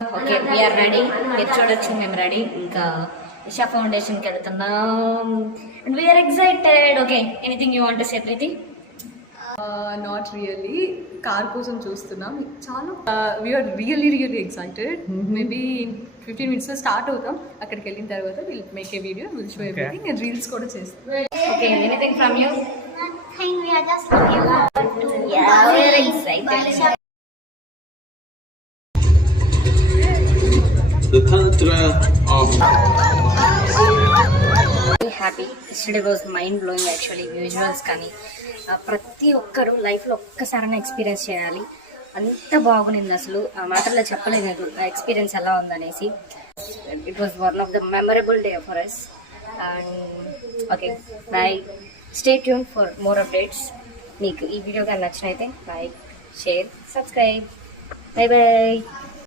Okay we are ready. మీరు చూడొచ్చు మేము రెడీ. ఇంకా ఇషా ఫౌండేషన్కి వెళ్తున్నాం and we're excited. Okay, anything you want to say Preethi? Not really, car కోసం చూస్తున్నాం చాలా. We're really excited. Maybe 15 minutes start అవుతాం. అక్కడికి వెళ్ళిన తర్వాత will make a video, will show everything and reels కూడా చేస్తాం. Okay, anything from you? Nothing, we are just looking forward to we're excited. The tantra of happy. Yesterday was mind blowing actually. Visuals కానీ ప్రతి ఒక్కరు లైఫ్లో ఒక్కసారైనా ఎక్స్పీరియన్స్ చేయాలి. అంత బాగుంది అసలు, ఆ మాటల్లో చెప్పలేదు ఆ ఎక్స్పీరియన్స్ ఎలా ఉందనేసి. It was one of the memorable day for us. And okay bye, stay tuned for more updates. మీకు ఈ వీడియో కానీ నచ్చినైతే like, share, subscribe. Bye bye.